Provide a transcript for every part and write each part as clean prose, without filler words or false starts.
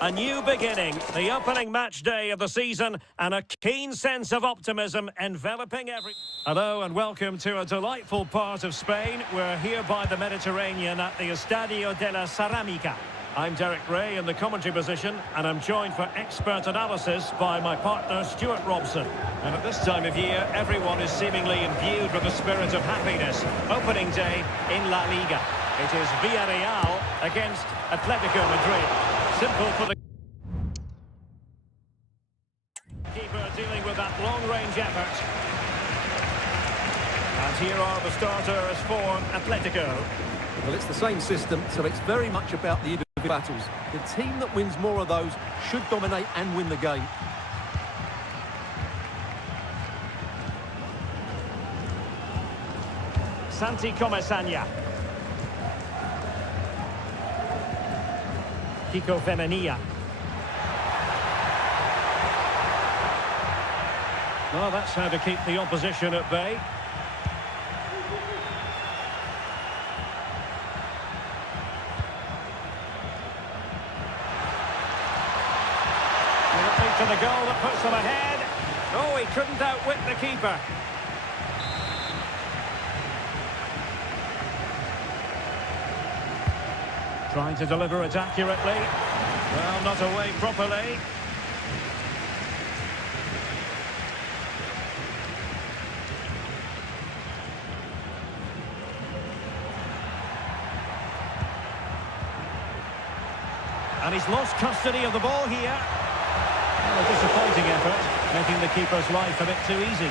A new beginning, the opening match day of the season, and a keen sense of optimism enveloping every... Hello and welcome to a delightful part of Spain. We're here by the Mediterranean at the Estadio de la Ceramica. I'm Derek Ray in the commentary position, and I'm joined for expert analysis by my partner Stuart Robson. And at this time of year, everyone is seemingly imbued with a spirit of happiness. Opening day in La Liga. It is Villarreal against Atletico Madrid. Simple for the keeper dealing with that long-range effort. And here are the starters for Atletico. Well, it's the same system, so it's very much about the individual battles. The team that wins more of those should dominate and win the game. Santi Comesaña. Kiko Femenia. Well, that's how to keep the opposition at bay. To the goal that puts them ahead. Oh, he couldn't outwit the keeper. Trying to deliver it accurately. Well, not away properly. And he's lost custody of the ball here. A disappointing effort, making the keeper's life a bit too easy.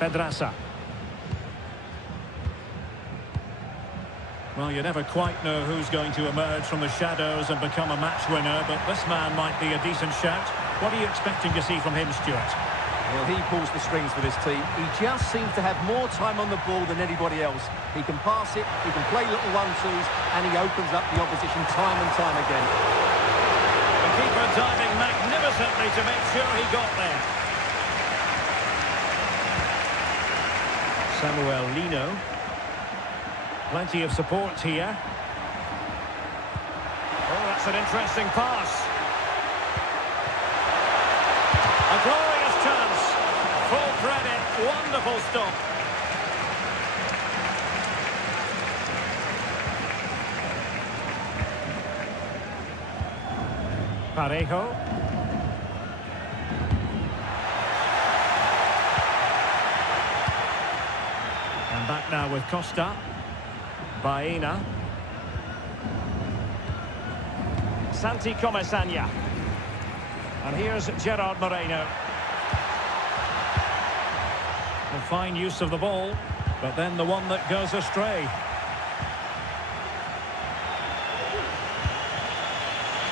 Pedraza. Well, you never quite know who's going to emerge from the shadows and become a match winner, but this man might be a decent shout. What are you expecting to see from him, Stuart? Well, he pulls the strings for this team. He just seems to have more time on the ball than anybody else. He can pass it, he can play little one-twos, and he opens up the opposition time and time again. The keeper diving magnificently to make sure he got there. Samuel Lino. Plenty of support here. Oh, that's an interesting pass. A glorious chance. Full credit. Wonderful stop. Parejo. And back now with Costa. Baena. Santi Comesaña. And here's Gerard Moreno. A fine use of the ball, but then the one that goes astray.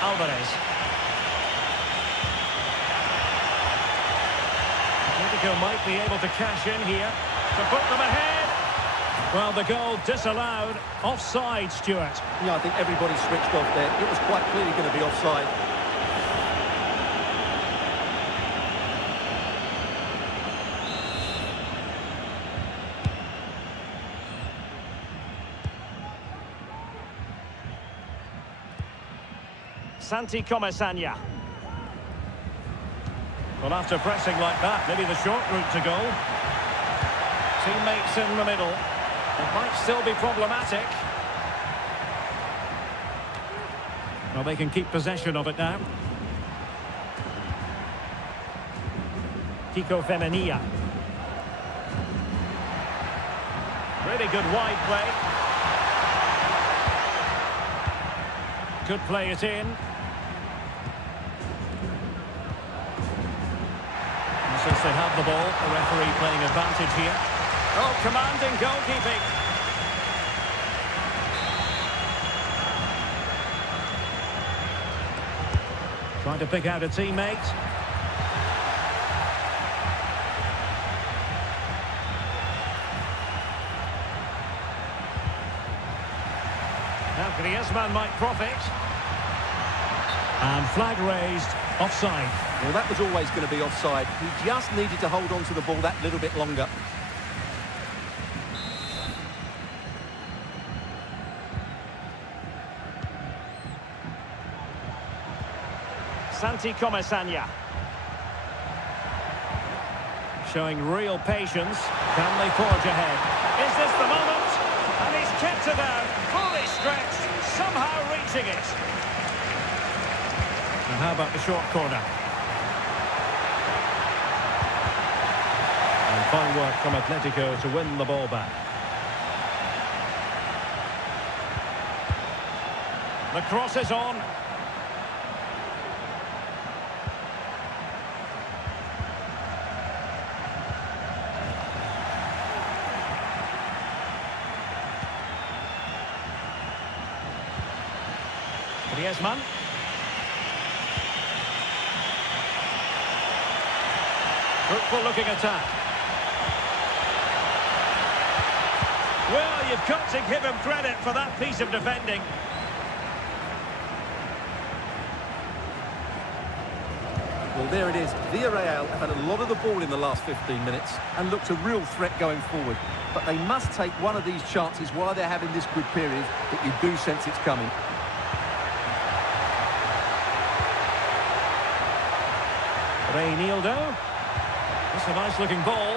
Alvarez. Atletico might be able to cash in here to put them ahead. Well, the goal disallowed. Offside, Stuart. Yeah, I think everybody switched off there. It was quite clearly going to be offside. Santi Comesaña. Well, after pressing like that, maybe the short route to goal. Teammates in the middle. It might still be problematic. Well, they can keep possession of it now. Kiko Femenia. Really good wide play. Could play it in. And since they have the ball, the referee playing advantage here. Oh, commanding goalkeeping. Trying to pick out a teammate. Now Griezmann might profit. And flag raised, offside. Well, that was always going to be offside. He just needed to hold on to the ball that little bit longer. Santi Comesaña. Showing real patience. Can they forge ahead? Is this the moment? And he's kept it out, fully stretched, somehow reaching it. And how about the short corner? And fine work from Atletico to win the ball back. The cross is on. Griezmann. Fruitful looking attack. Well, you've got to give him credit for that piece of defending. Well, there it is. Villarreal have had a lot of the ball in the last 15 minutes and looked a real threat going forward. But they must take one of these chances while they're having this good period that you do sense it's coming. Reinildo. That's a nice looking ball.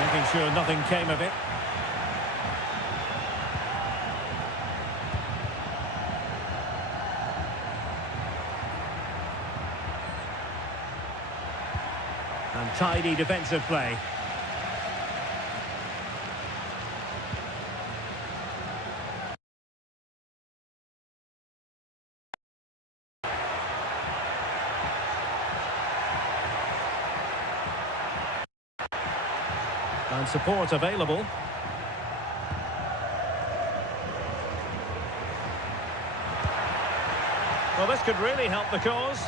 Making sure nothing came of it. And tidy defensive play. And support available. Well, this could really help the cause.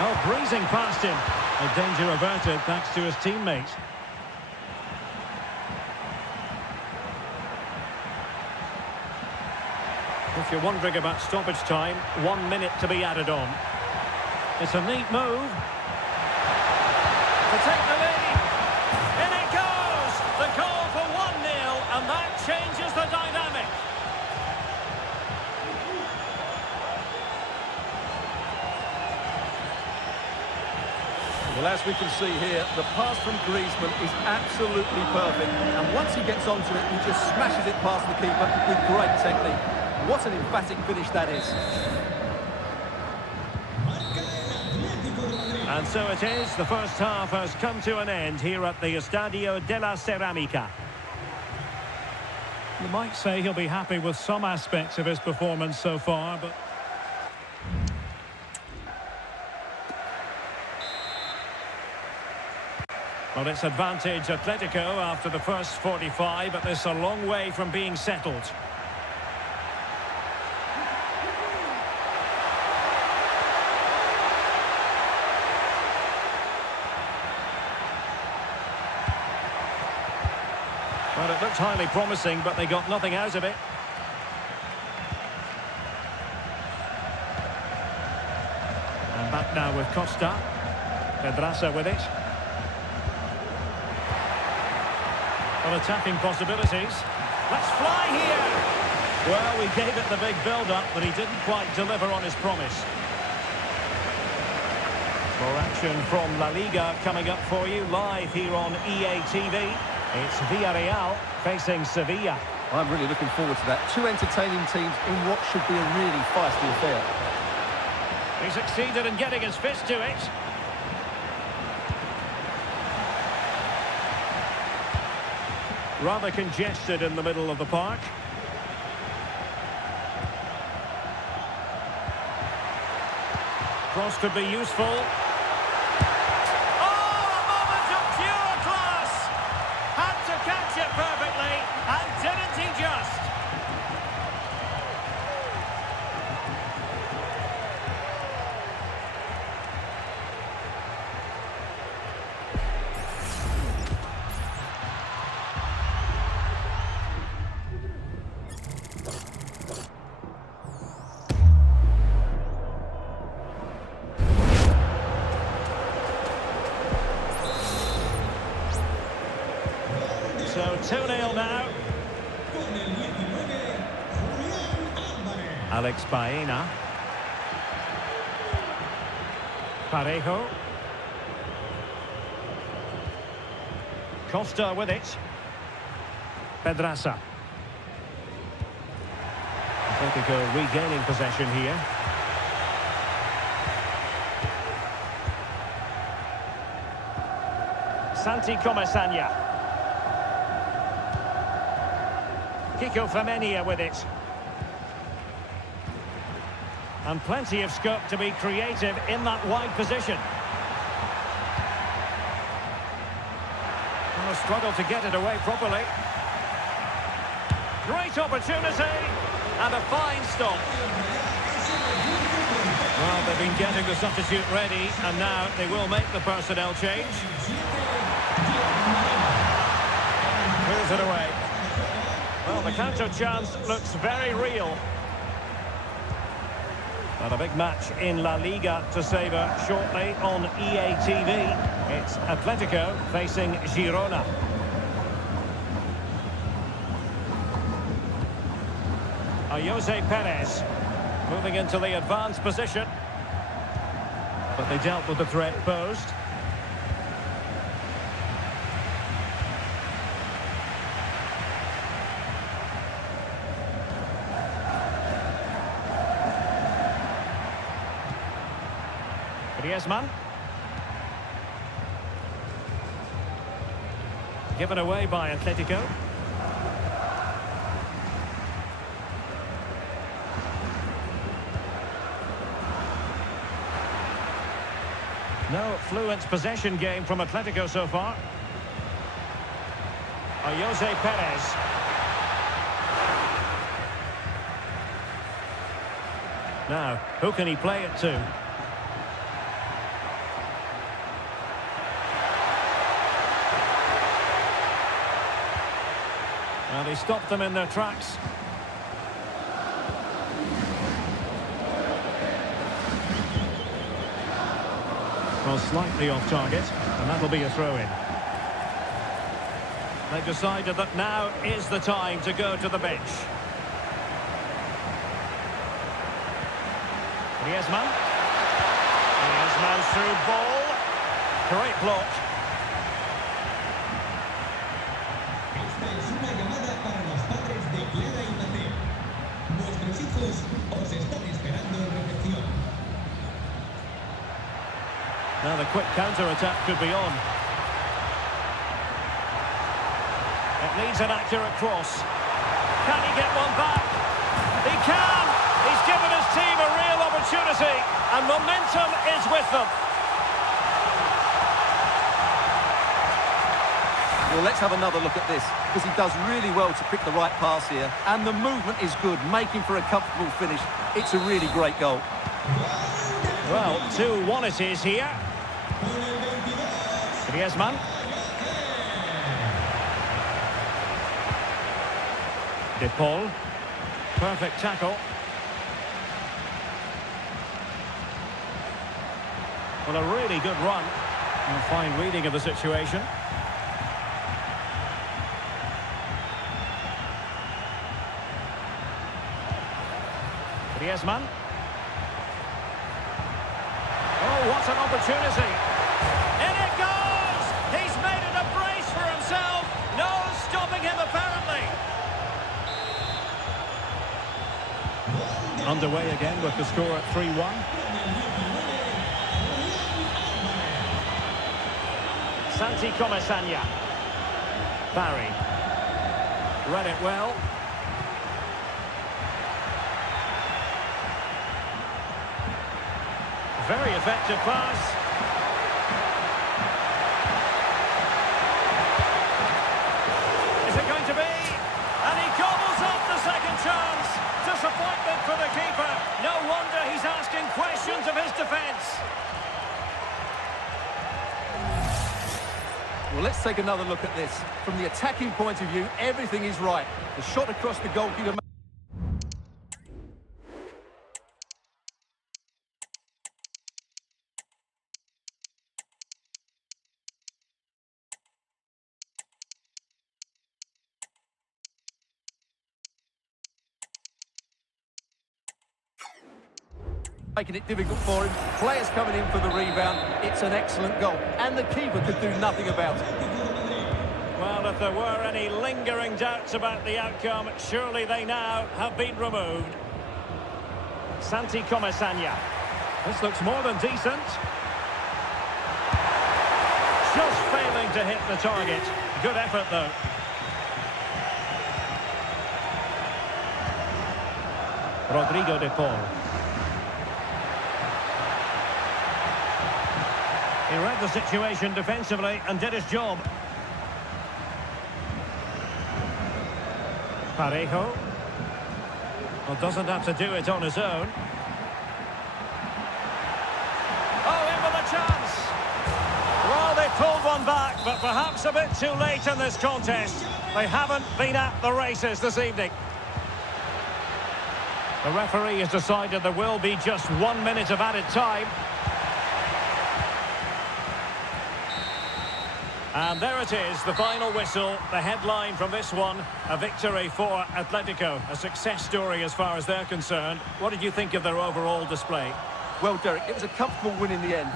Oh, breezing past him. A danger averted thanks to his teammate. If you're wondering about stoppage time, 1 minute to be added on. It's a neat move. To take the lead. In it goes! The goal for 1-0, and that changes the dynamic. Well, as we can see here, the pass from Griezmann is absolutely perfect. And once he gets onto it, he just smashes it past the keeper with great technique. What an emphatic finish that is. And so it is. The first half has come to an end here at the Estadio de la Ceramica. You might say he'll be happy with some aspects of his performance so far, but... Well, it's advantage Atletico after the first 45, but this a long way from being settled. Well, it looked highly promising, but they got nothing out of it. And back now with Costa. Pedraza with it. Well, attacking possibilities. Let's fly here! Well, we gave it the big build-up, but he didn't quite deliver on his promise. More action from La Liga coming up for you live here on EA TV. It's Villarreal facing Sevilla. I'm really looking forward to that. Two entertaining teams in what should be a really feisty affair. He succeeded in getting his fist to it. Rather congested in the middle of the park. Cross could be useful. Catch it perfectly, and didn't he just? So 2-0 now. Alex Baena. Parejo. Costa with it. Pedraza. Atletico regaining possession here. Santi Comesaña. Kiko Femenia with it. And plenty of scope to be creative in that wide position. And a struggle to get it away properly. Great opportunity. And a fine stop. Well, they've been getting the substitute ready, and now they will make the personnel change. Clears it away. Well, the counter chance looks very real. But a big match in La Liga to savour shortly on EA TV. It's Atletico facing Girona. Jose Perez moving into the advanced position. But they dealt with the threat posed. Griezmann. Given away by Atletico. No fluent possession game from Atletico so far. Jose Perez. Now, who can he play it to? Well, he stopped them in their tracks. Well, slightly off target, and that'll be a throw-in. They've decided that now is the time to go to the bench. Griezmann. Griezmann's through ball. Great block. Esta es una llamada para los padres de Clara y Mateo. Nuestros hijos os están esperando en recepción. Now the quick counter-attack could be on. It needs an accurate cross. Can he get one back? He can! He's given his team a real opportunity, and momentum is with them. Well, let's have another look at this, because he does really well to pick the right pass here. And the movement is good, making for a comfortable finish. It's a really great goal. Well, 2-1 it is here. Griezmann. De Paul. Perfect tackle. Well, a really good run. And a fine reading of the situation. Griezmann. Oh, what an opportunity. In it goes! He's made it a brace for himself. No stopping him, apparently. Underway again with the score at 3-1. Santi Comesaña. Barry. Read it well. Very effective pass. Is it going to be? And he gobbles up the second chance. Disappointment for the keeper. No wonder he's asking questions of his defence. Well, let's take another look at this. From the attacking point of view, everything is right. The shot across the goalkeeper Making it difficult for him. Players coming in for the rebound. It's an excellent goal. And the keeper could do nothing about it. Well, if there were any lingering doubts about the outcome, surely they now have been removed. Santi Comesaña. This looks more than decent. Just failing to hit the target. Good effort, though. Rodrigo de Paul. He read the situation defensively and did his job. Parejo. Well, doesn't have to do it on his own. Oh, in with a chance. Well, they pulled one back, but perhaps a bit too late in this contest. They haven't been at the races this evening. The referee has decided there will be just 1 minute of added time. And there it is, the final whistle, the headline from this one, a victory for Atletico, a success story as far as they're concerned. What did you think of their overall display? Well, Derek, it was a comfortable win in the end.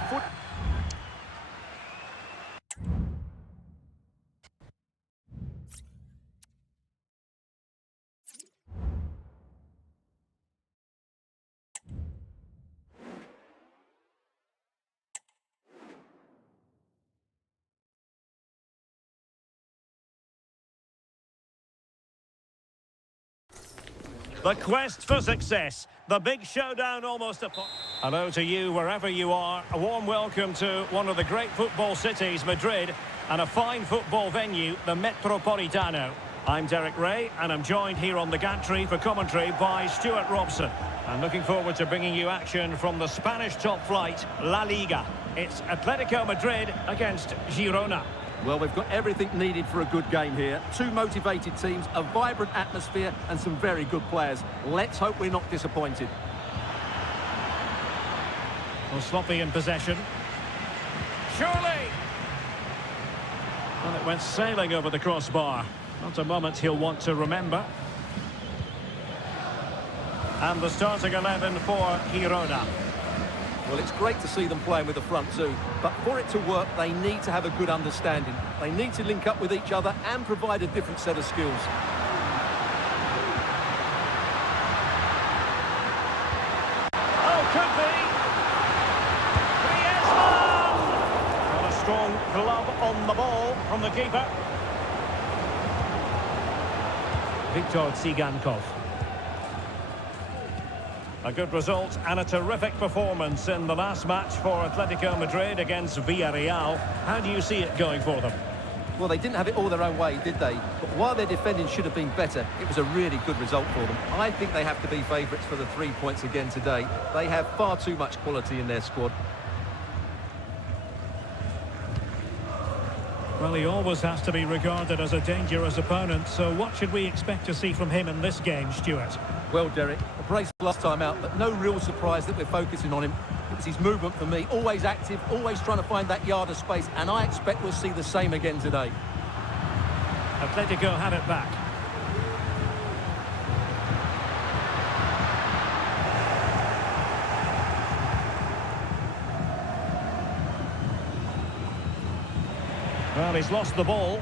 The quest for success, the big showdown almost upon. Hello to you wherever you are. A warm welcome to one of the great football cities, Madrid, and a fine football venue, the Metropolitano. I'm Derek Ray, and I'm joined here on the gantry for commentary by Stuart Robson. I'm looking forward to bringing you action from the Spanish top flight, La Liga. It's Atletico Madrid against Girona. Well, we've got everything needed for a good game here. Two motivated teams, a vibrant atmosphere and some very good players. Let's hope we're not disappointed. Well, sloppy in possession. Surely! Well, it went sailing over the crossbar. Not a moment he'll want to remember. And the starting 11 for Girona. Well, it's great to see them playing with the front two, but for it to work, they need to have a good understanding. They need to link up with each other and provide a different set of skills. Oh, could be! Griezmann! And a strong glove on the ball from the keeper. Viktor Tsigankov. A good result and a terrific performance in the last match for Atletico Madrid against Villarreal. How do you see it going for them? Well, they didn't have it all their own way, did they? But while their defending should have been better, it was a really good result for them. I think they have to be favourites for the 3 points again today. They have far too much quality in their squad. Well, he always has to be regarded as a dangerous opponent, so what should we expect to see from him in this game, Stuart? Well, Derek, a brace last time out, but no real surprise that we're focusing on him. It's his movement for me, always active, always trying to find that yard of space, and I expect we'll see the same again today. Atletico have it back. Well, he's lost the ball.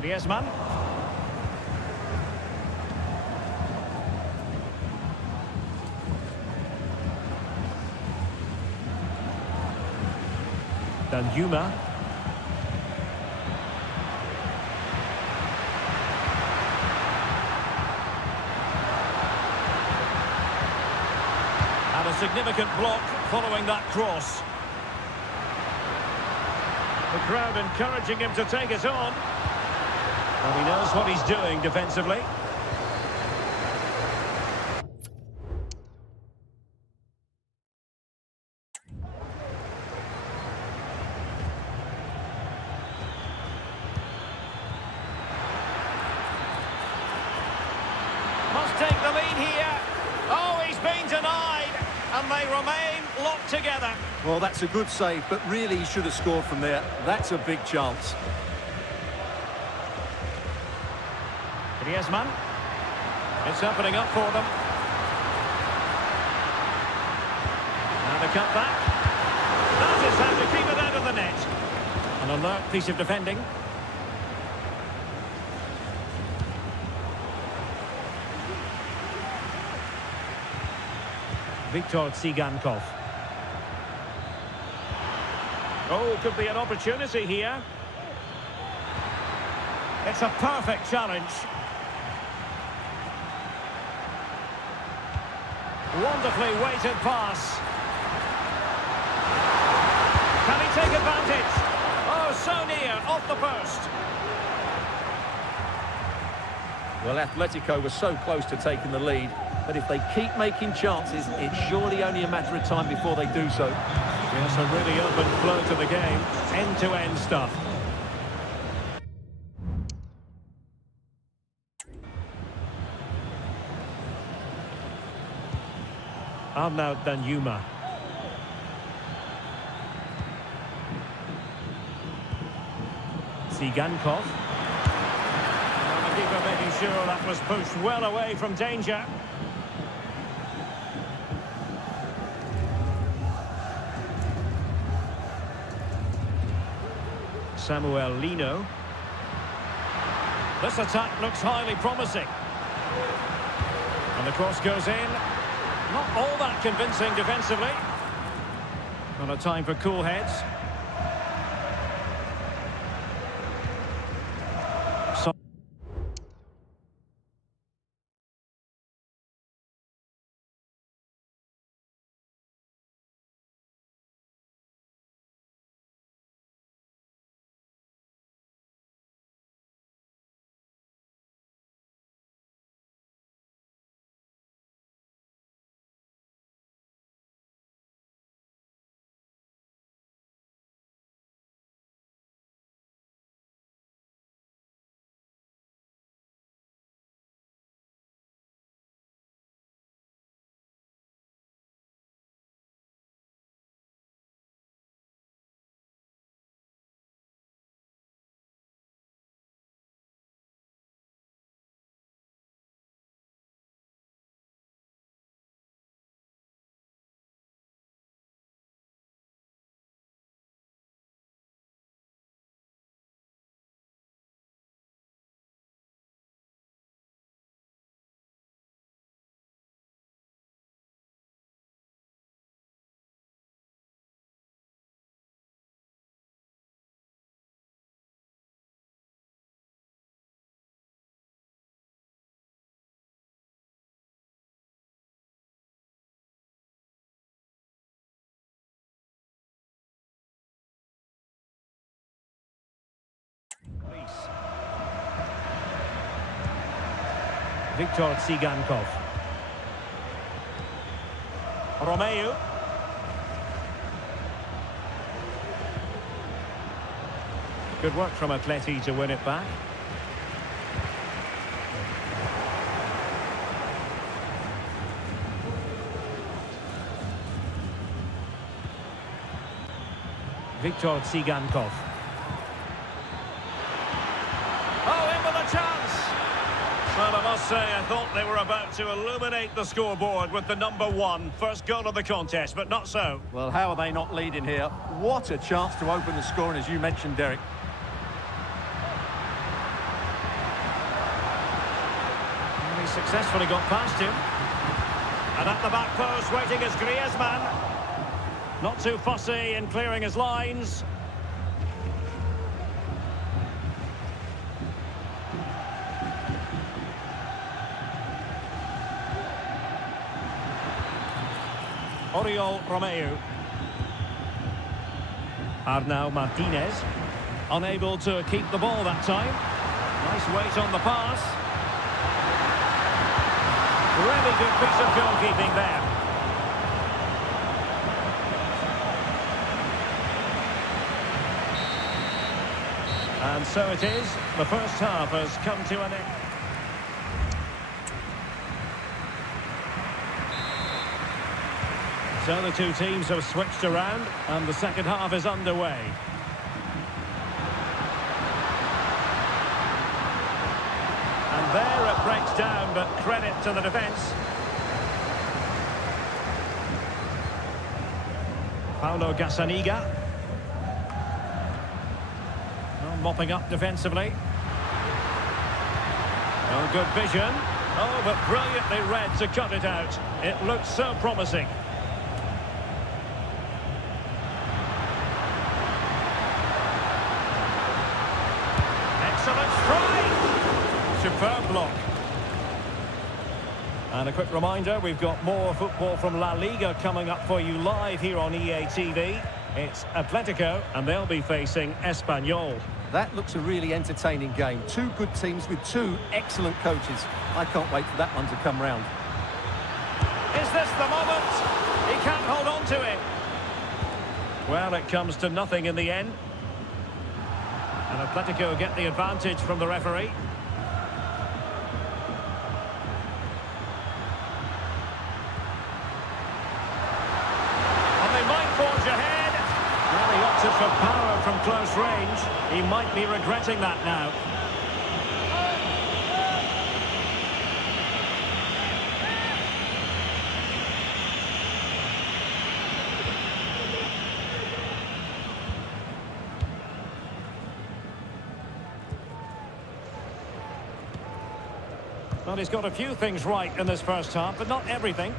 Griezmann. Danjuma. And a significant block following that cross. The crowd encouraging him to take it on. Well, he knows what he's doing defensively. Must take the lead here. Oh, he's been denied. And they remain locked together. Well, that's a good save, but really he should have scored from there. That's a big chance. Griezmann. It's opening up for them. And a cut back. That is how to keep it out of the net. An alert piece of defending. Viktor Tsigankov. Oh, could be an opportunity here. It's a perfect challenge. Wonderfully weighted pass. Can he take advantage? Oh, so near, off the post. Well, Atletico was so close to taking the lead, but if they keep making chances, it's surely only a matter of time before they do so. Yes, a really open flow to the game. End-to-end stuff. Arnaud Danjuma. Tsigankov. And the keeper making sure that was pushed well away from danger. Samuel Lino. This attack looks highly promising. And the cross goes in. Not all that convincing defensively. Not a time for cool heads. Viktor Tsigankov. Romeu. Good work from Atleti to win it back. Viktor Tsigankov. Oh, in with a chance! Well, I must say, I thought they were about to illuminate the scoreboard with the number one. First goal of the contest, but not so. Well, how are they not leading here? What a chance to open the scoring, as you mentioned, Derek. And he successfully got past him. And at the back post, waiting is Griezmann. Not too fussy in clearing his lines. Oriol Romeu. Arnau Martinez. Unable to keep the ball that time. Nice weight on the pass. Really good piece of goalkeeping there. And so it is. The first half has come to an end. So the two teams have switched around and the second half is underway. And there it breaks down, but credit to the defence. Paulo Gazzaniga. Oh, mopping up defensively. Oh, good vision. Oh, but brilliantly read to cut it out. It looked so promising. Excellent strike! Superb block. And a quick reminder, we've got more football from La Liga coming up for you live here on EA TV. It's Atletico, and they'll be facing Espanyol. That looks a really entertaining game. Two good teams with two excellent coaches. I can't wait for that one to come round. Is this the moment? He can't hold on to it. Well, it comes to nothing in the end. And Atletico get the advantage from the referee. And they might forge ahead. Well, he opted for power from close range. He might be regretting that now. Well, he's got a few things right in this first half, but not everything.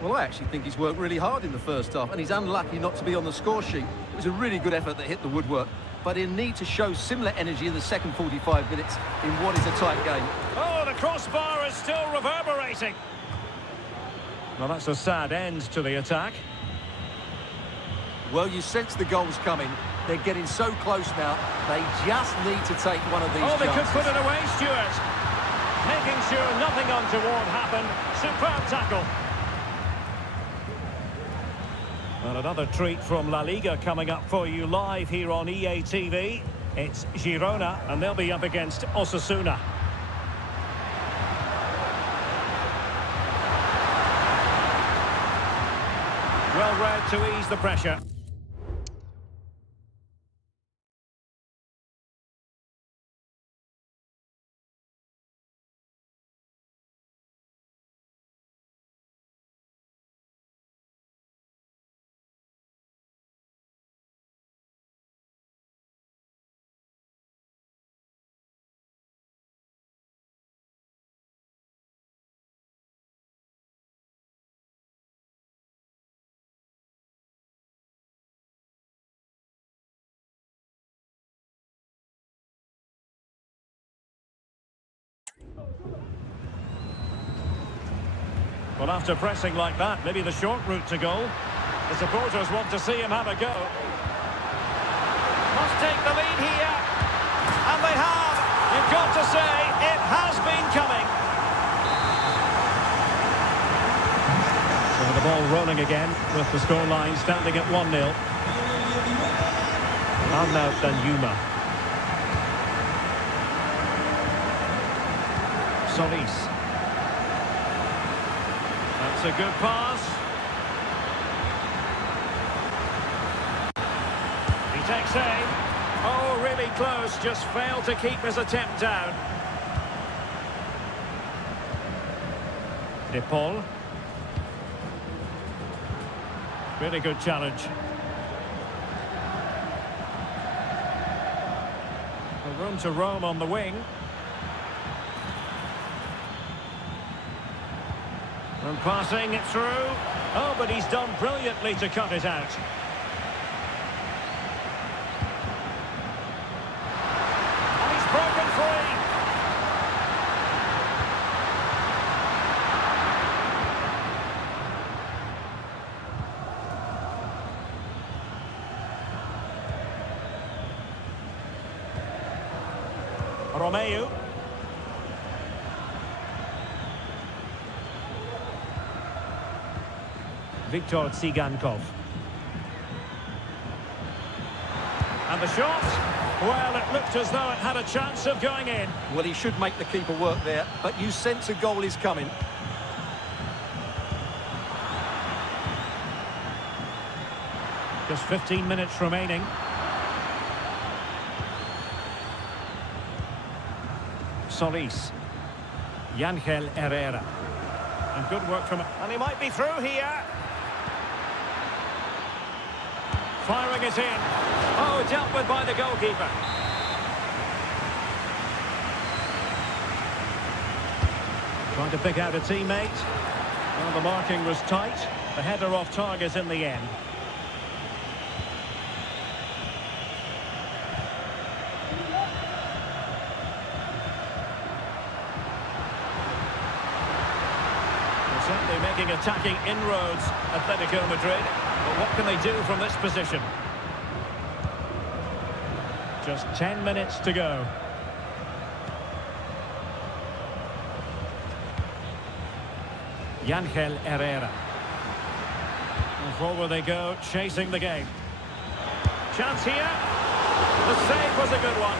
Well, I actually think he's worked really hard in the first half, and he's unlucky not to be on the score sheet. It was a really good effort that hit the woodwork, but he'll need to show similar energy in the second 45 minutes in what is a tight game. Oh, the crossbar is still reverberating. Well, that's a sad end to the attack. Well, you sense the goal's coming. They're getting so close now. They just need to take one of these Oh, they chances. could put it away, Stuart. Making sure nothing untoward happened. Superb tackle. Well, another treat from La Liga coming up for you live here on EA TV. It's Girona, and they'll be up against Osasuna. Well read to ease the pressure. Well, after pressing like that, maybe the short route to goal. The supporters want to see him have a go. Must take the lead here. And they have. You've got to say, it has been coming. So the ball rolling again with the scoreline standing at 1-0. Arnaud Danjuma. Solis. That's a good pass. He takes aim. Oh, really close. Just failed to keep his attempt down. De Paul. Really good challenge. The room to roam on the wing. And passing it through. Oh, but he's done brilliantly to cut it out. And he's broken free. Romeu. Viktor Tsigankov. And the shot, well, it looked as though it had a chance of going in. Well, he should make the keeper work there, but you sense a goal is coming. Just 15 minutes remaining. Solis. Yangel Herrera. And good work from... And he might be through here. Firing it in. Oh, dealt with by the goalkeeper. Trying to pick out a teammate. Well, the marking was tight. The header off target in the end. Certainly making attacking inroads, Atletico Madrid. But what can they do from this position? Just 10 minutes to go. Yangel Herrera. And forward they go, chasing the game. Chance here. The save was a good one.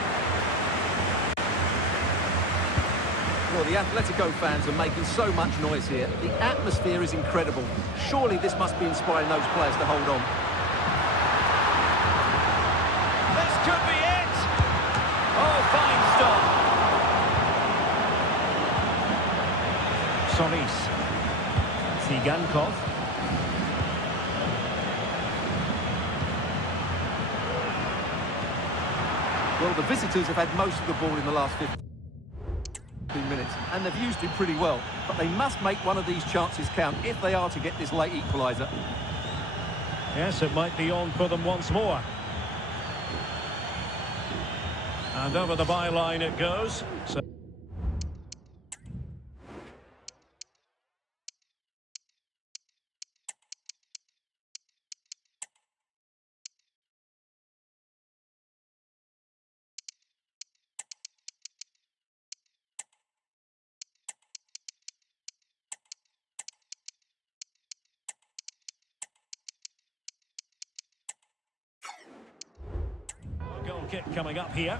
Well, the Atletico fans are making so much noise here. The atmosphere is incredible. Surely this must be inspiring those players to hold on. This could be it! Oh, fine stop. Solis. Zigankov. Well, the visitors have had most of the ball in the last 15 minutes, and they've used it pretty well, but they must make one of these chances count if they are to get this late equaliser. Yes, it might be on for them once more. And over the byline it goes. So goal kick coming up here.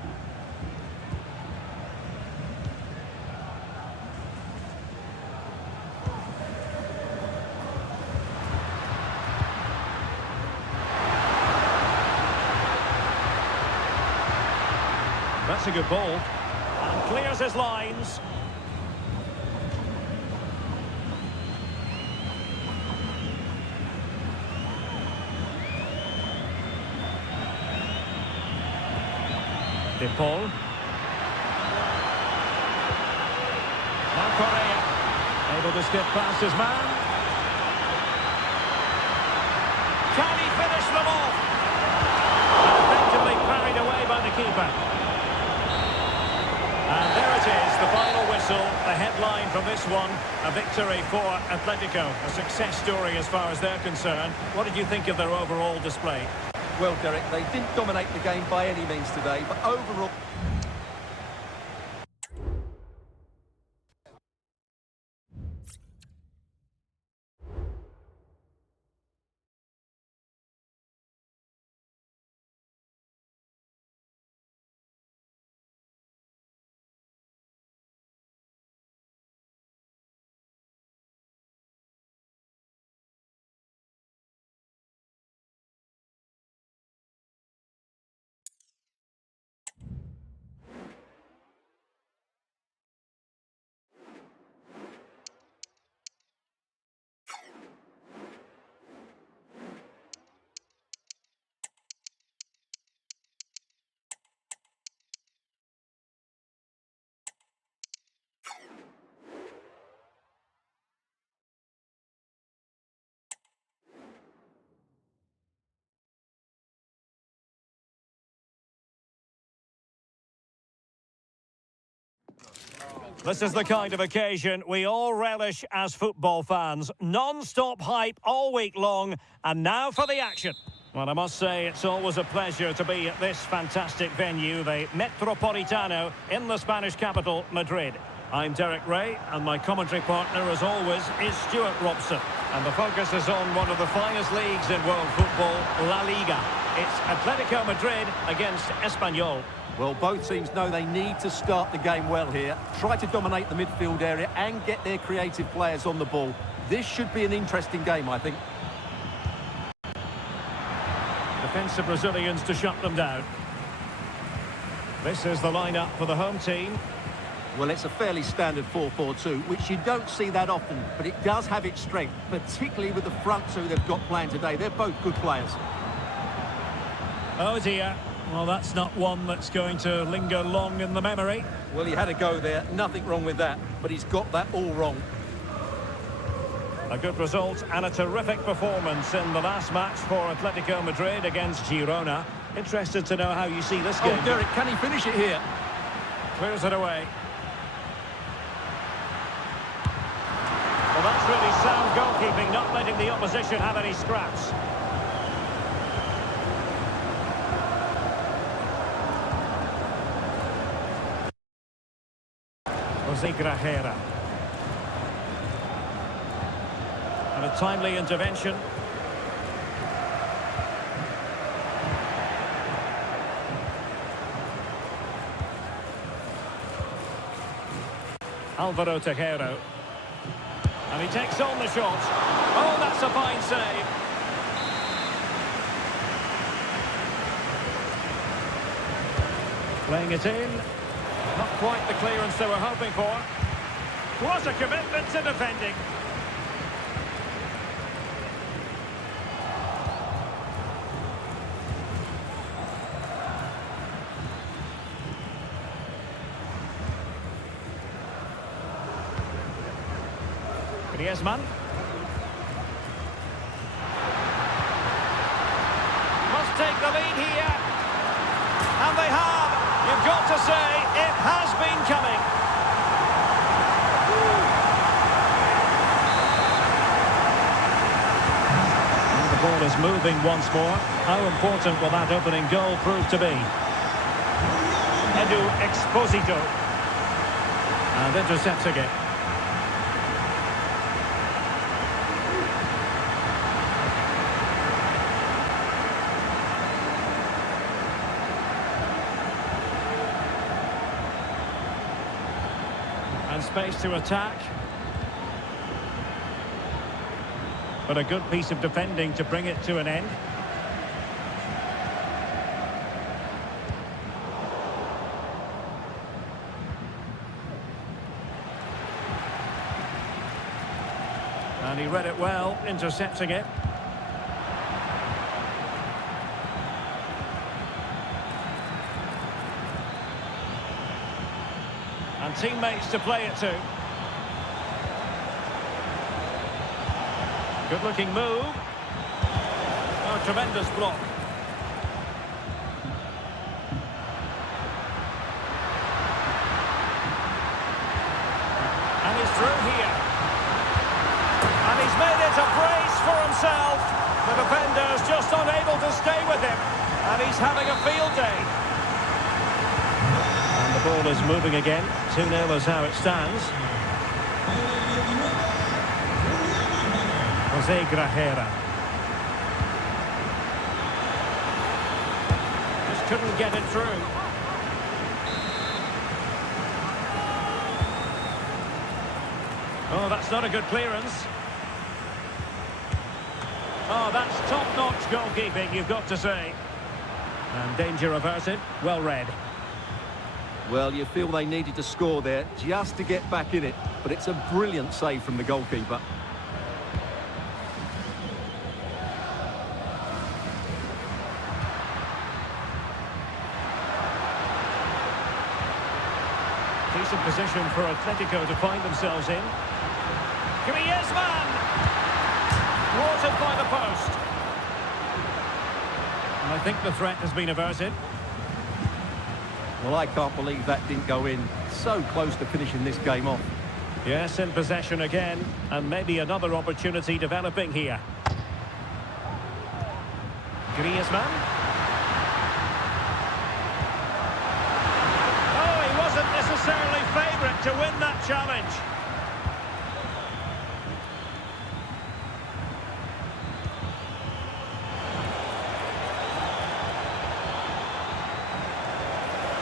That's a good ball. And clears his lines. De Paul. Now Correa. Able to skip past his man. Can he finish them off? Effectively carried away by the keeper. And there it is, the final whistle, the headline from this one, a victory for Atletico, a success story as far as they're concerned. What did you think of their overall display? Well, Derek, they didn't dominate the game by any means today, but overall... This is the kind of occasion we all relish as football fans. Non-stop hype all week long, and now for the action. Well, I must say, it's always a pleasure to be at this fantastic venue, the Metropolitano, in the Spanish capital, Madrid. I'm Derek Ray, and my commentary partner, as always, is Stuart Robson. And the focus is on one of the finest leagues in world football, La Liga. It's Atletico Madrid against Espanyol. Well, both teams know they need to start the game well here, try to dominate the midfield area and get their creative players on the ball. This should be an interesting game, I think. Defensive Brazilians to shut them down. This is the lineup for the home team. Well, it's a fairly standard 4-4-2, which you don't see that often, but it does have its strength, particularly with the front two they've got playing today. They're both good players. Oh dear. Well, that's not one that's going to linger long in the memory. Well, he had a go there. Nothing wrong with that, but he's got that all wrong. A good result and a terrific performance in the last match for Atletico Madrid against Girona. Interested to know how you see this game. Oh, Derek, can he finish it here? Clears it away. Well, that's really sound goalkeeping, not letting the opposition have any scraps. Jose Grajera. And a timely intervention. Alvaro Tejero. And he takes on the shot. Oh, that's a fine save. Playing it in. Not quite the clearance they were hoping for. What a commitment to defending. Griezmann. Must take the lead here. And they have. You've got to say, it has been coming. And the ball is moving once more. How important will that opening goal prove to be? Edu Exposito. And intercepting it. And space to attack. But a good piece of defending to bring it to an end. And he read it well, intercepting it. And teammates to play it to. Good looking move. Oh, tremendous block. And he's through here. And he's made it a brace for himself. The defender's just unable to stay with him. And he's having a field day. And the ball is moving again. 2-0 is how it stands. Jose Grajera. Just couldn't get it through. Oh, that's not a good clearance. Oh, that's top-notch goalkeeping, you've got to say. And danger averted, well read. Well, you feel they needed to score there just to get back in it, but it's a brilliant save from the goalkeeper. Decent position for Atletico to find themselves in. Griezmann! Thwarted by the post. And I think the threat has been averted. Well, I can't believe that didn't go in. So close to finishing this game off. Yes, in possession again, and maybe another opportunity developing here. Griezmann. Oh, he wasn't necessarily favourite to win that challenge.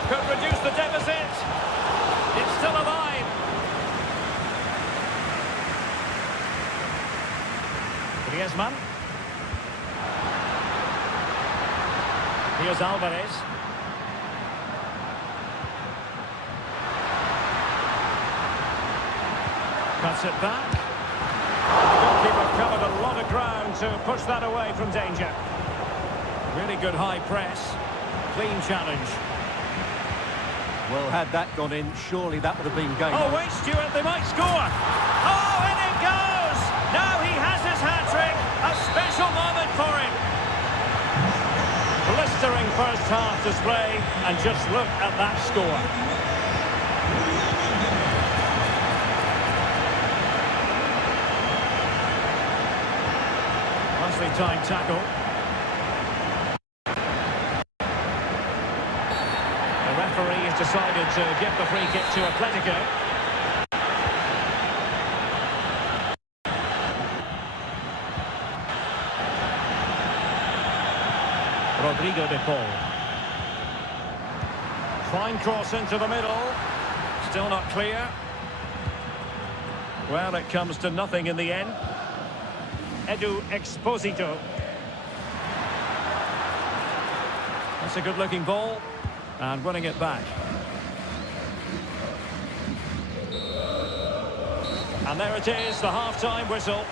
Could reduce the deficit. It's still alive. Griezmann. Here's Alvarez. Cuts it back. The goalkeeper covered a lot of ground to push that away from danger. Really good high press. Clean challenge. Well, had that gone in, surely that would have been game Oh, on. wait, Stuart, they might score. Oh, in it goes! Now he has his hat-trick. A special moment for him. Blistering first half display, and just look at that score. Nicely timed tackle. The referee has decided to give the free kick to Atletico. Rodrigo de Paul. Fine cross into the middle. Still not clear. Well, it comes to nothing in the end. Edu Exposito. That's a good-looking ball. And winning it back. And there it is, the half-time whistle.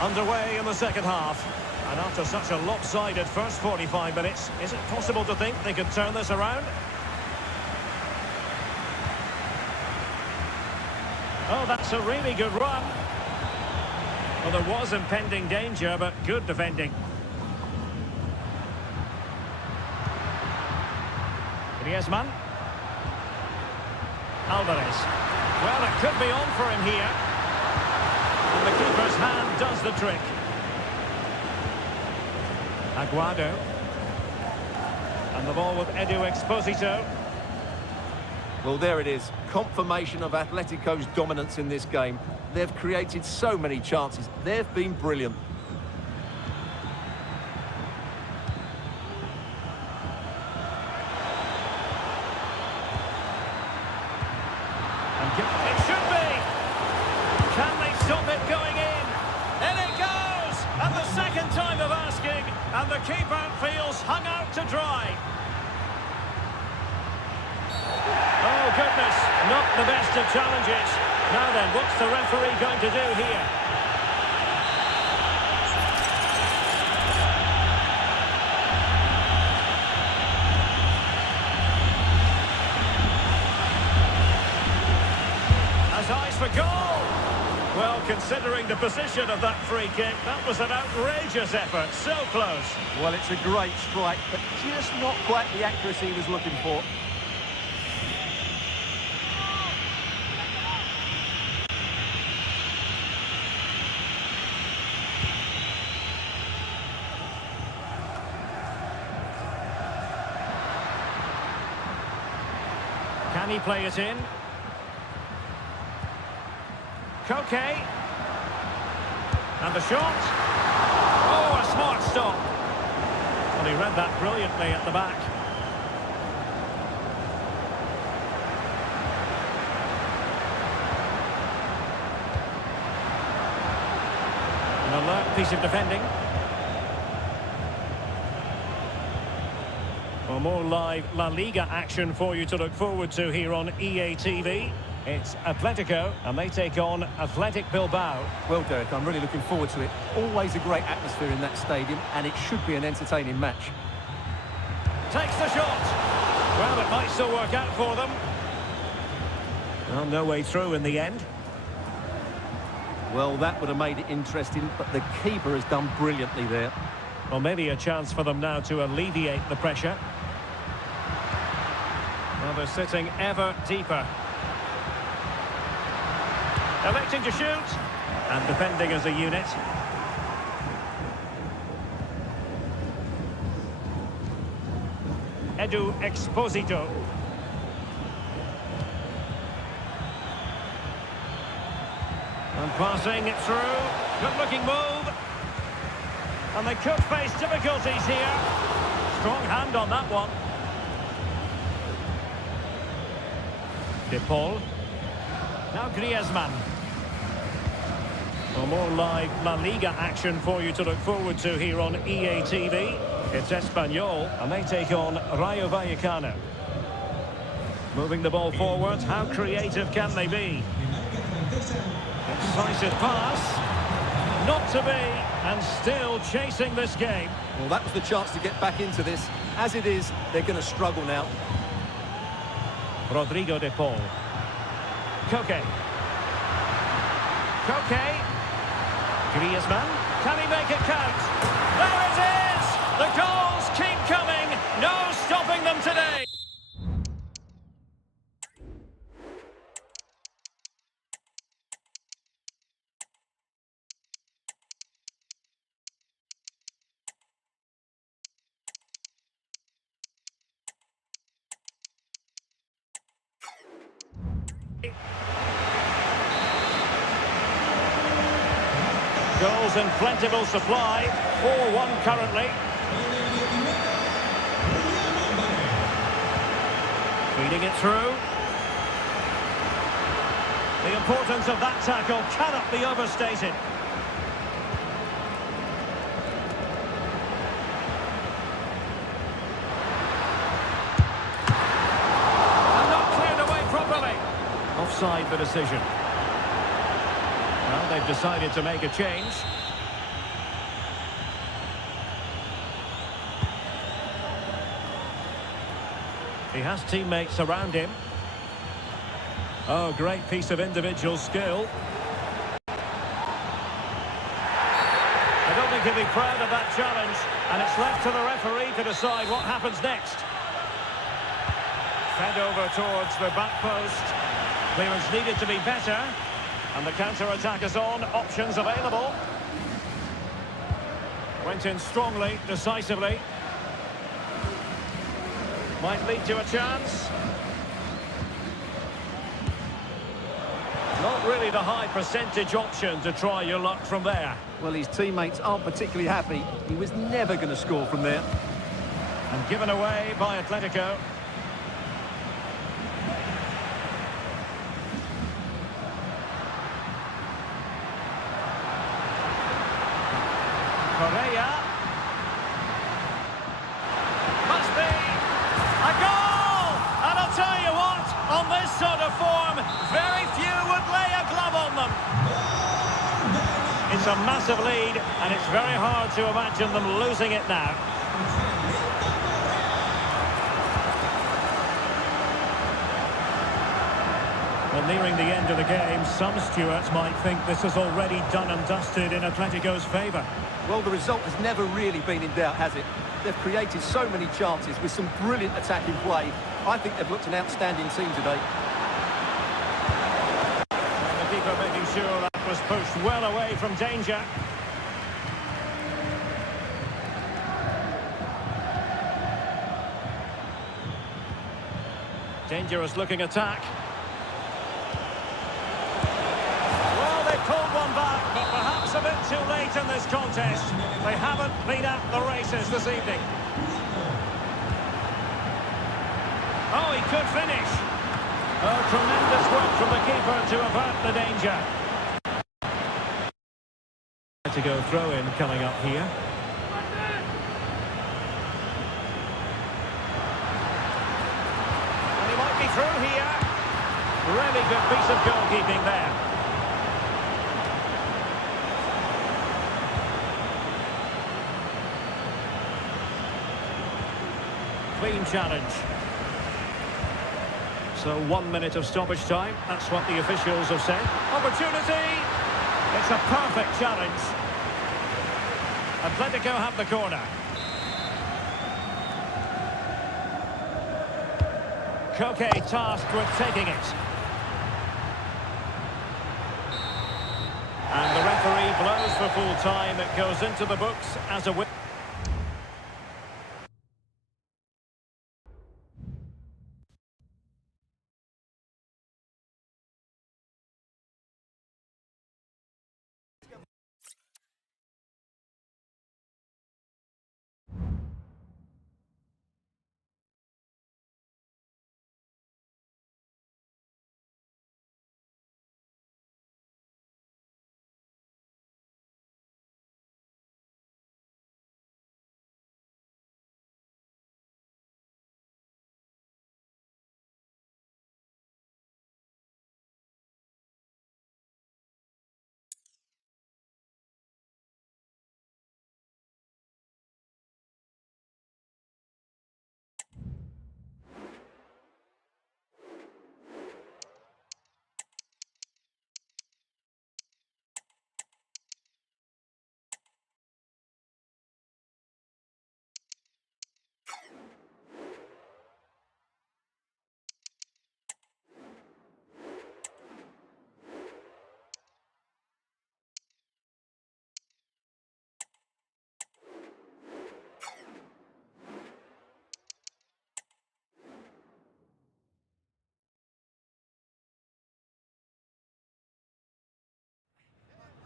Underway in the second half. And after such a lopsided first 45 minutes, is it possible to think they could turn this around? Oh, that's a really good run. Well, there was impending danger, but good defending. Griezmann. Alvarez. Well, it could be on for him here. And the keeper's hand does the trick. Aguado. And the ball with Edu Exposito. Well, there it is. Confirmation of Atletico's dominance in this game. They've created so many chances. They've been brilliant. It should be. Can they stop it going in? In it goes! And the second time of asking. And the keeper feels hung out to dry. Oh, goodness. Not the best of challenges. Now then, what's the referee going to do here? Has eyes for goal. Well, considering the position of that free kick, that was an outrageous effort. So close. Well, it's a great strike, but just not quite the accuracy he was looking for. Can he play it in? Koke. And the shot. Oh, a smart stop. Well, he read that brilliantly at the back. An alert piece of defending. Well, more live La Liga action for you to look forward to here on EA TV. It's Atletico, and they take on Athletic Bilbao. Well, Derek, I'm really looking forward to it. Always a great atmosphere in that stadium, and it should be an entertaining match. Takes the shot. Well, it might still work out for them. Well, no way through in the end. Well, that would have made it interesting, but the keeper has done brilliantly there. Well, maybe a chance for them now to alleviate the pressure. Well, they're sitting ever deeper. Electing to shoot. And defending as a unit. Edu Exposito. And passing it through. Good-looking move. And they could face difficulties here. Strong hand on that one. De Paul. Now Griezmann. Well, more live La Liga action for you to look forward to here on EA TV. It's Espanyol, and they take on Rayo Vallecano. Moving the ball forward, how creative can they be? Incisive pass, not to be, and still chasing this game. Well, that was the chance to get back into this. As it is, they're going to struggle now. Rodrigo de Paul. Koke. Koke. Griezmann. Can he make it count? There it is! The goals keep coming. No stopping them today. Goals in plentiful supply. 4-1 currently. Feeding it through. The importance of that tackle cannot be overstated. And not cleared away properly. Offside the decision. Well, they've decided to make a change. He has teammates around him. Oh, great piece of individual skill. I don't think he'll be proud of that challenge, and it's left to the referee to decide what happens next. Fed over towards the back post. Clearance needed to be better. And the counter-attack is on, options available. Went in strongly, decisively. Might lead to a chance. Not really the high percentage option to try your luck from there. Well, his teammates aren't particularly happy. He was never going to score from there. And given away by Atletico. Correa. Must be a goal! And I'll tell you what, on this sort of form, very few would lay a glove on them. It's a massive lead, and it's very hard to imagine them losing it now. Well, nearing the end of the game, some stewards might think this is already done and dusted in Atletico's favour. Well, the result has never really been in doubt, has it? They've created so many chances with some brilliant attacking play. I think they've looked an outstanding team today. And the keeper making sure that was pushed well away from danger. Dangerous looking attack. Well, they pulled one back, but perhaps a bit too late in this contest. They haven't been at the races this evening. Oh, he could finish. Oh, tremendous work from the keeper to avert the danger. To go throw-in coming up here. And he might be through here. Really good piece of goalkeeping there. Clean challenge. So 1 minute of stoppage time. That's what the officials have said. Opportunity. It's a perfect challenge. Atletico have the corner. Koke tasked with taking it. And the referee blows for full time. It goes into the books as a win.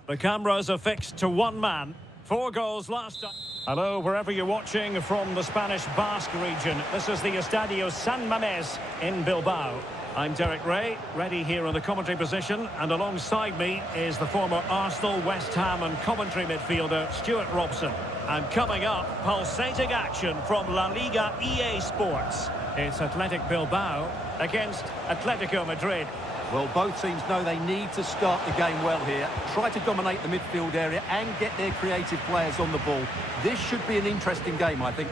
The cameras are fixed to one man. 4 goals last time. Hello, wherever you're watching from the Spanish Basque region. This is the Estadio San Mamés in Bilbao. I'm Derek Ray, ready here in the commentary position, and alongside me is the former Arsenal, West Ham and Coventry midfielder Stuart Robson. And coming up, pulsating action from La Liga EA Sports. It's Athletic Bilbao against Atletico Madrid. Well, both teams know they need to start the game well here. Try to dominate the midfield area and get their creative players on the ball. This should be an interesting game, I think.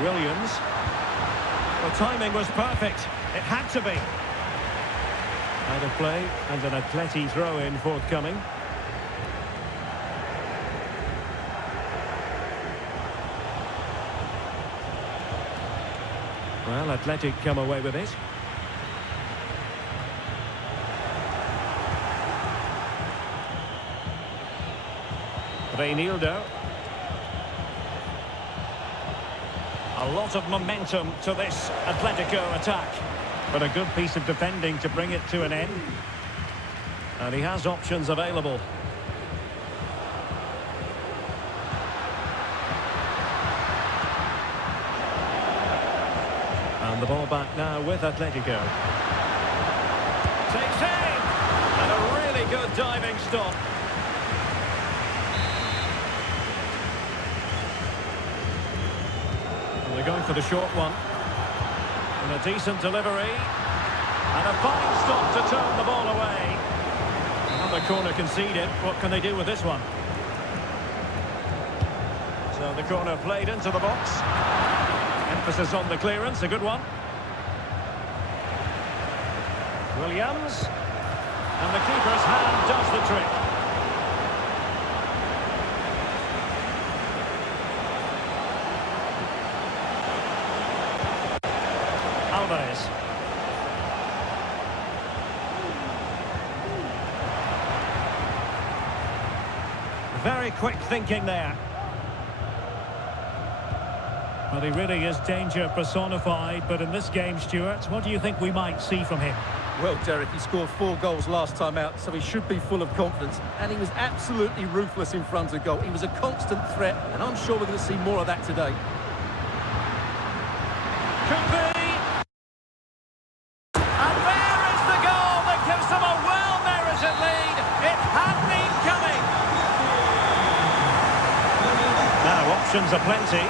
Williams. The timing was perfect. It had to be. Out of play and an Atleti throw-in forthcoming. Well, Athletic come away with it. Reinildo. A lot of momentum to this Atletico attack. But a good piece of defending to bring it to an end. And he has options available. And the ball back now with Atletico. Takes aim! And a really good diving stop. And they're going for the short one. And a decent delivery. And a fine stop to turn the ball away. Another corner conceded. What can they do with this one? So the corner played into the box. Emphasis on the clearance, a good one. Williams. And the keeper's hand does the trick. Alvarez. Very quick thinking there. Well, he really is danger personified, but in this game, Stuart, what do you think we might see from him? Well, Derek, he scored 4 goals last time out, so he should be full of confidence. And he was absolutely ruthless in front of goal. He was a constant threat, and I'm sure we're going to see more of that today. Could be! And there is the goal that gives them a well-merited lead. It had been coming. Now, options are plenty.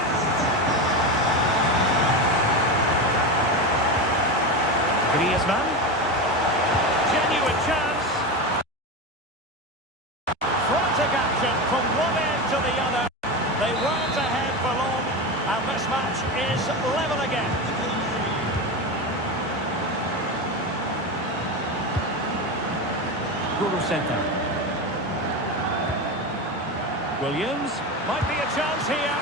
Griezmann. Genuine chance. Frantic action from one end to the other. They weren't ahead for long, and this match is level again. Guruceta. Williams. Might be a chance here.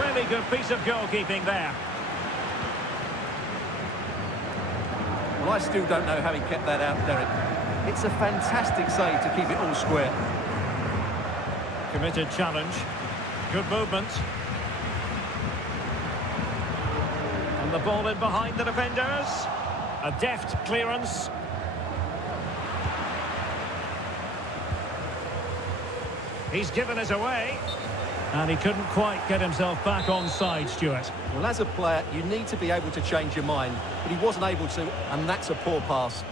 Really good piece of goalkeeping there. Well, I still don't know how he kept that out, Derek. It's a fantastic save to keep it all square. Committed challenge. Good movement. And the ball in behind the defenders. A deft clearance. He's given it away. And he couldn't quite get himself back onside, Stuart. Well, as a player, you need to be able to change your mind, but he wasn't able to, and that's a poor pass.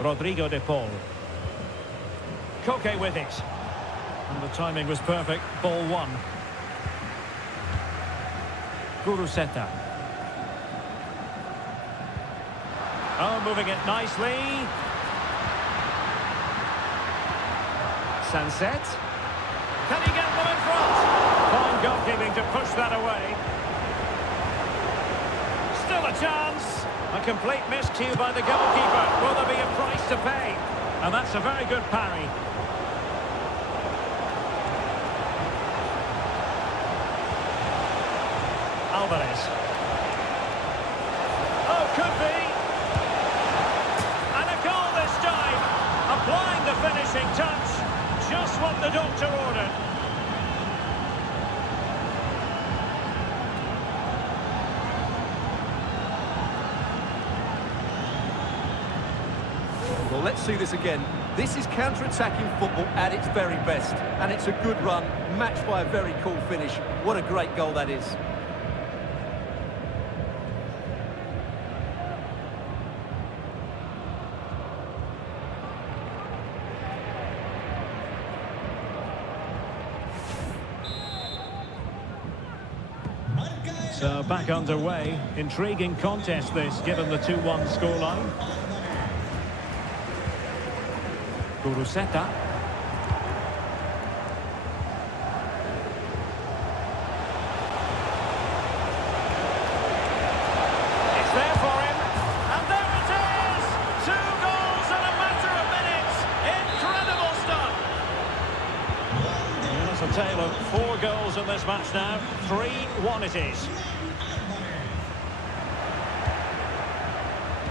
Rodrigo de Paul. Koke with it. And the timing was perfect. Ball 1. Guruceta. Oh, moving it nicely. Sunset. Can he get them in front? Fine goalkeeping to push that away. Still a chance. A complete miscue by the goalkeeper. Will there be a price to pay? And that's a very good parry. Alvarez. Oh, could be. And a goal this time. Applying the finishing touch. Just what the doctor ordered. Let's see this again. This is counter-attacking football at its very best. And it's a good run, matched by a very cool finish. What a great goal that is. So back underway. Intriguing contest this, given the 2-1 scoreline. Guruseta. It's there for him. And there it is! 2 goals in a matter of minutes. Incredible stuff. And it's a tale of 4 goals in this match now. 3-1 it is.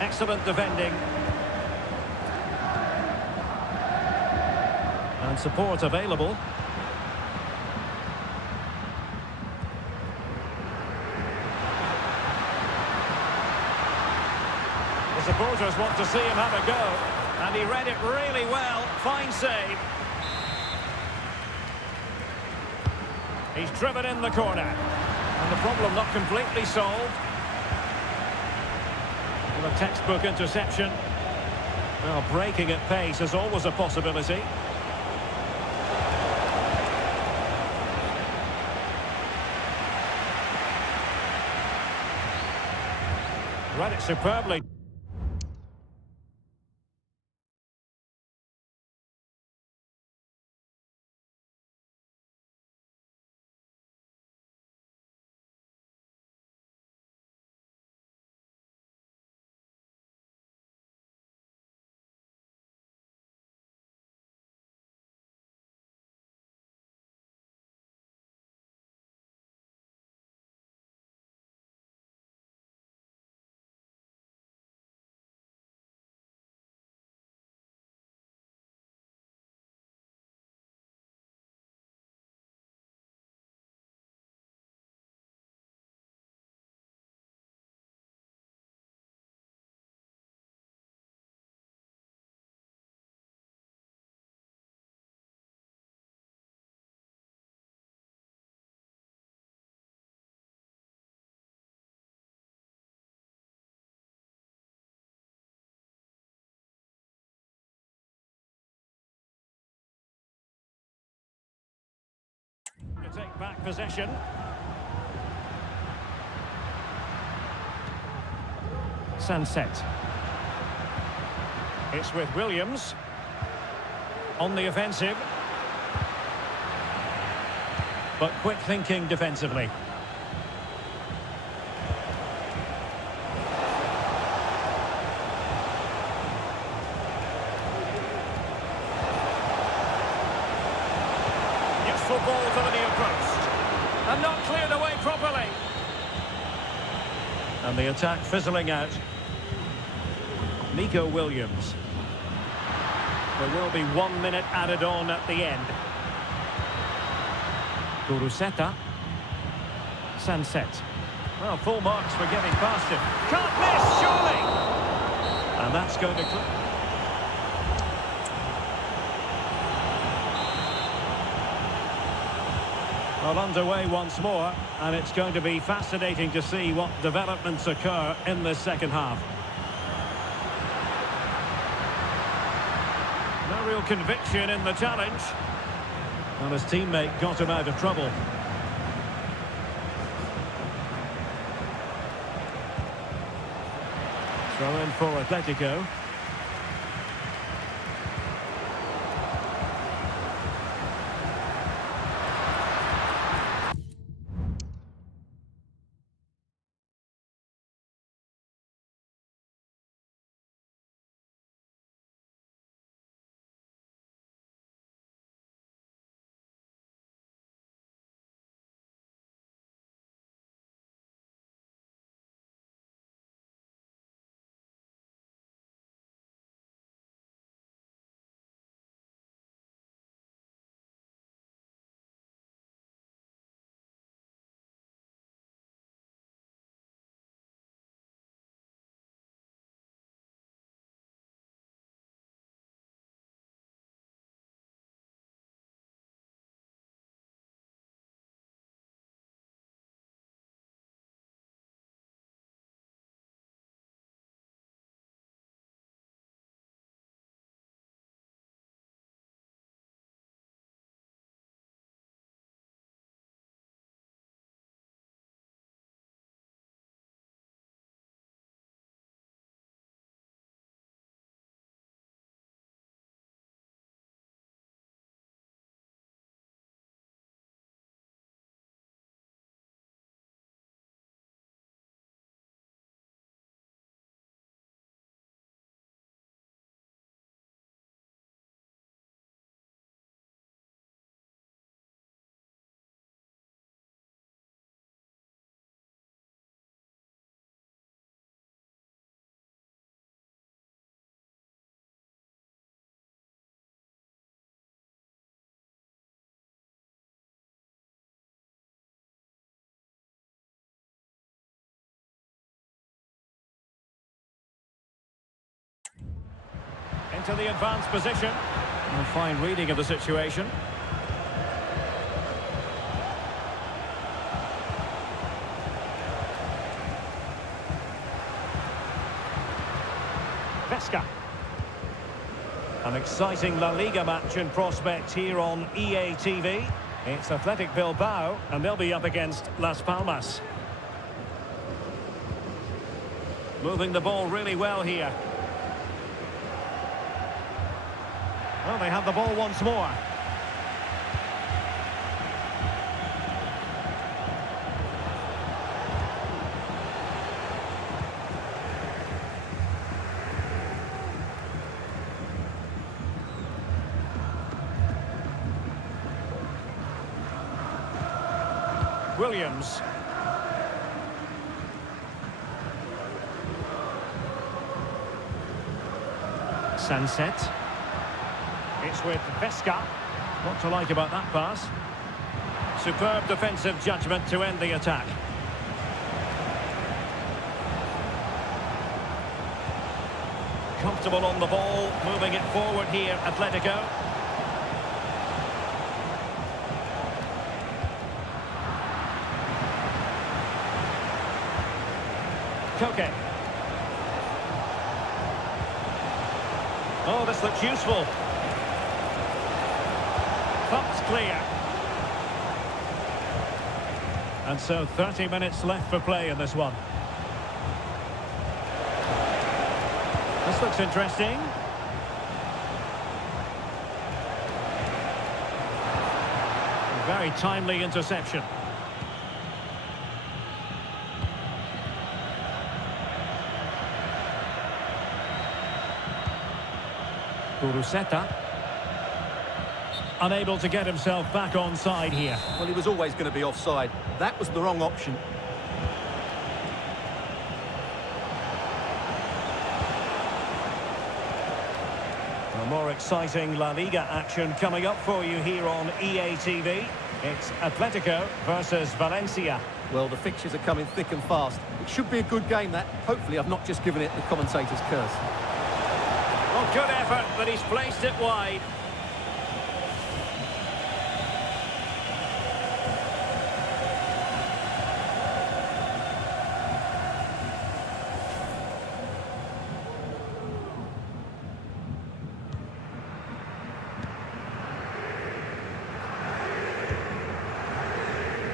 Excellent defending. And support available. The supporters want to see him have a go. And he read it really well. Fine save. He's driven in the corner. And the problem not completely solved. With a textbook interception. Well, breaking at pace is always a possibility. Read it superbly. To take back possession. Sunset. It's with Williams. On the offensive. But quick thinking defensively. Useful ball to the near post. And not cleared away properly. And the attack fizzling out. Nico Williams. There will be 1 minute added on at the end. Guruseta. Sunset. Well, full marks for getting past him. Can't miss, surely! And that's going to... Well, underway once more, and it's going to be fascinating to see what developments occur in this second half. No real conviction in the challenge. And his teammate got him out of trouble. Throw in for Atletico. to the advanced position. A fine reading of the situation. Vesca. An exciting La Liga match in prospect here on EA TV. It's Athletic Bilbao, and they'll be up against Las Palmas. Moving the ball really well here. Well, they have the ball once more. Williams. Sunset. It's with Vesca. What to like about that pass? Superb defensive judgment to end the attack. Comfortable on the ball, moving it forward here, Atletico. Koke. Oh, this looks useful. Thumps clear. And so 30 minutes left for play in this one. This looks interesting. Very timely interception. Kuruseta. Unable to get himself back onside here. Well, he was always going to be offside. That was the wrong option. A more exciting La Liga action coming up for you here on EA TV. It's Atletico versus Valencia. Well, the fixtures are coming thick and fast. It should be a good game, that. Hopefully I've not just given it the commentator's curse. Well, good effort, but he's placed it wide.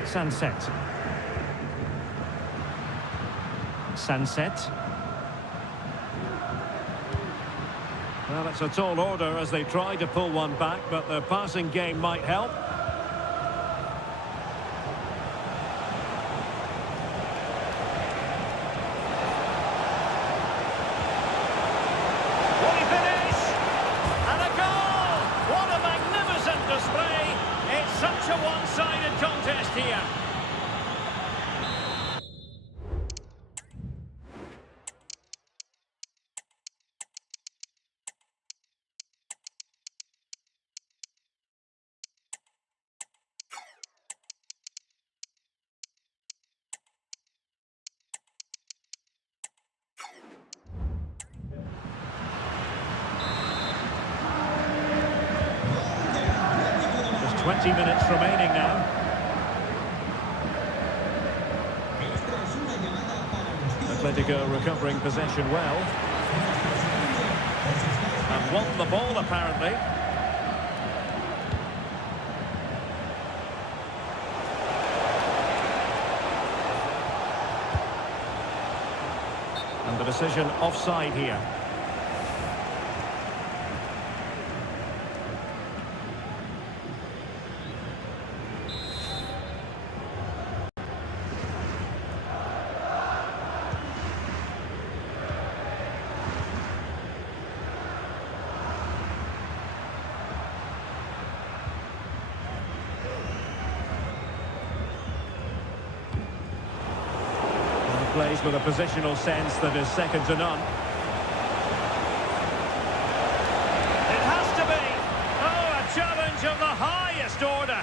Sunset. Sunset. Well, it's a tall order as they try to pull one back, but their passing game might help. Will he finish? And a goal! What a magnificent display! It's such a one-sided contest here. Just 20 minutes remaining now. Atletico recovering possession well. And won the ball, apparently. And the decision offside here. Plays with a positional sense that is second to none. It has to be! Oh, a challenge of the highest order!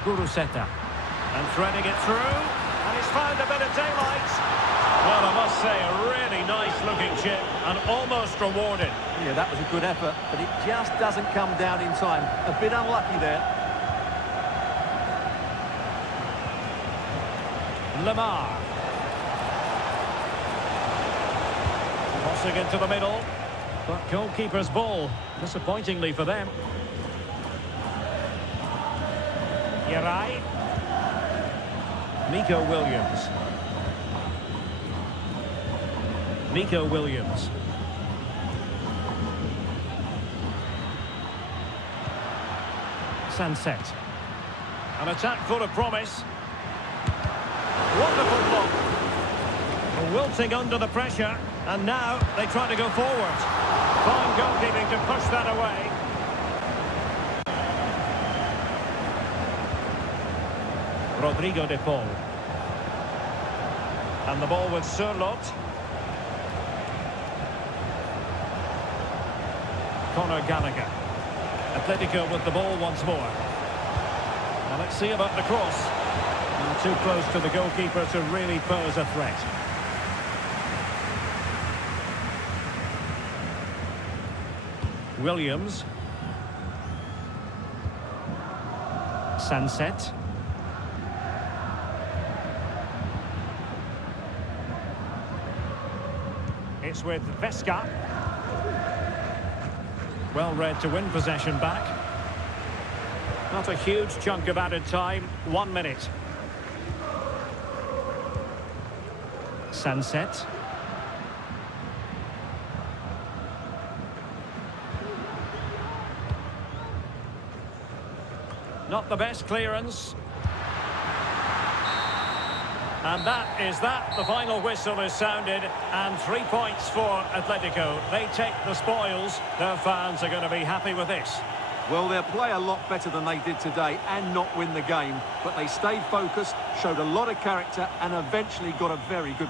Kuruseta. And threading it through. And he's found a bit of daylight. Well, I must say, a really nice-looking chip and almost rewarded. Yeah, that was a good effort, but it just doesn't come down in time. A bit unlucky there. Lamar. Crossing into the middle. But goalkeeper's ball, disappointingly for them. Yarai. Nico Williams. Nico Williams. Sunset. An attack full of promise. Wonderful block. Wilting under the pressure. And now they try to go forward. Fine goalkeeping to push that away. Rodrigo de Paul. And the ball with Surlot. Conor Gallagher. Atletico with the ball once more. Now let's see about the cross. And too close to the goalkeeper to really pose a threat. Williams. Sunset. It's with Vesca. Well read to win possession back. Not a huge chunk of added time. 1 minute. Sunset. Not the best clearance. And that is that. The final whistle is sounded. And 3 points for Atletico. They take the spoils. Their fans are going to be happy with this. Well, they'll play a lot better than they did today and not win the game. But they stayed focused, showed a lot of character and eventually got a very good...